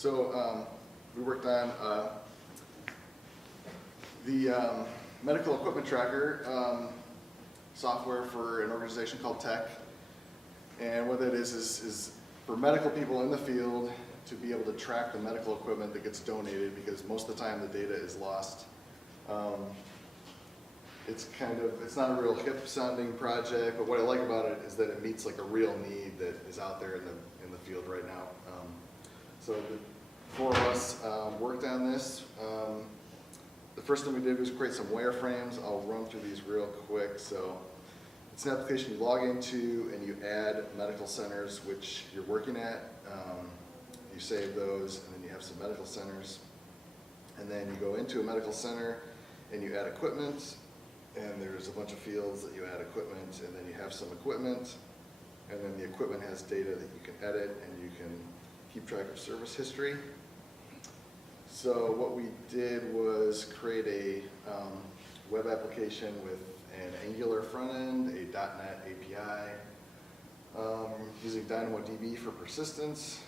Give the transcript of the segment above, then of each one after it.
So we worked on the medical equipment tracker software for an organization called Tech. And what that is for medical people in the field to be able to track the medical equipment that gets donated, because most of the time the data is lost. It's not a real hip sounding project, but what I like about it is that it meets like a real need that is out there in the field right now. So the four of us worked on this. The first thing we did was create some wireframes. I'll run through these real quick. So it's an application you log into and you add medical centers which you're working at. You save those and then you have some medical centers. And then you go into a medical center and you add equipment, and there's a bunch of fields that you add equipment, and then you have some equipment, and then the equipment has data that you can edit and you can keep track of service history. So what we did was create a web application with an Angular front end, a .NET API, using DynamoDB for persistence.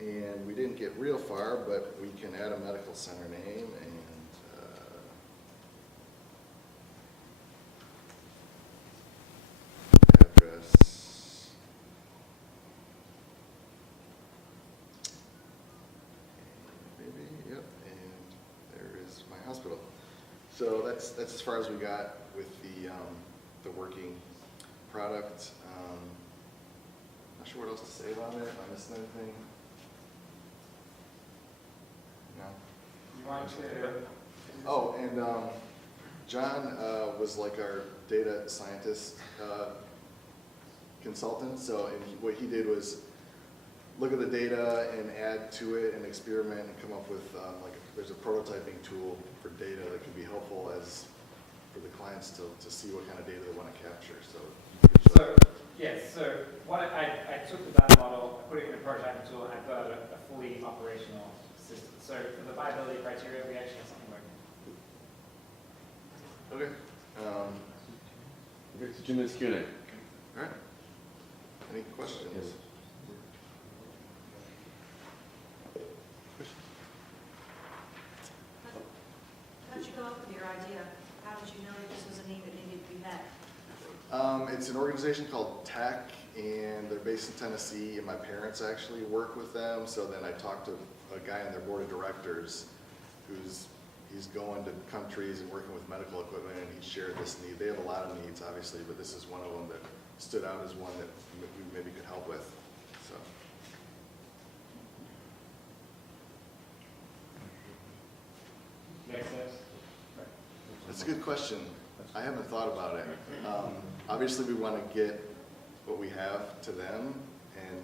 And we didn't get real far, but we can add a medical center name and address. Maybe, yep, and there is my hospital. So that's as far as we got with the working product. Not sure what else to say about it. Am I missing anything? No. You want to? Oh, and John was like our data scientist consultant. So what he did was look at the data and add to it and experiment and come up with there's a prototyping tool for data that can be helpful as for the clients to see what kind of data they want to capture. So Yes, so what I took the data model, I put it in a prototyping tool, and I built a fully operational system. So for the viability criteria, we actually have something working. okay. Okay, so 2 minutes Q&A. All right. Any questions? Yes. How did you go up with your idea? How did you know that this was a need that needed to be met? It's an organization called Tech, and they're based in Tennessee, and my parents actually work with them. So then I talked to a guy on their board of directors he's going to countries and working with medical equipment, and he shared this need. They have a lot of needs, obviously, but this is one of them that stood out as one that we maybe could help with. So. Next steps? That's a good question. I haven't thought about it. Obviously, we want to get what we have to them, and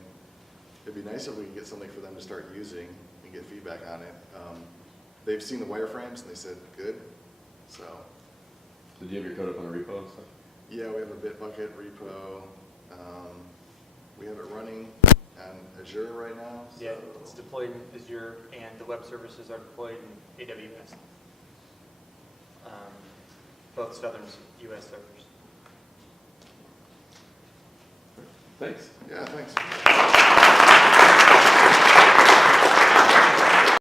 it'd be nice if we could get something for them to start using and get feedback on it. They've seen the wireframes, and they said, good. So, Did you have your code up on a repo and stuff? yeah, we have a Bitbucket repo. We have it running on Azure right now. So. Yeah, it's deployed in Azure, and the web services are deployed in AWS. Both Southern U.S. servers. Thanks. Yeah, thanks.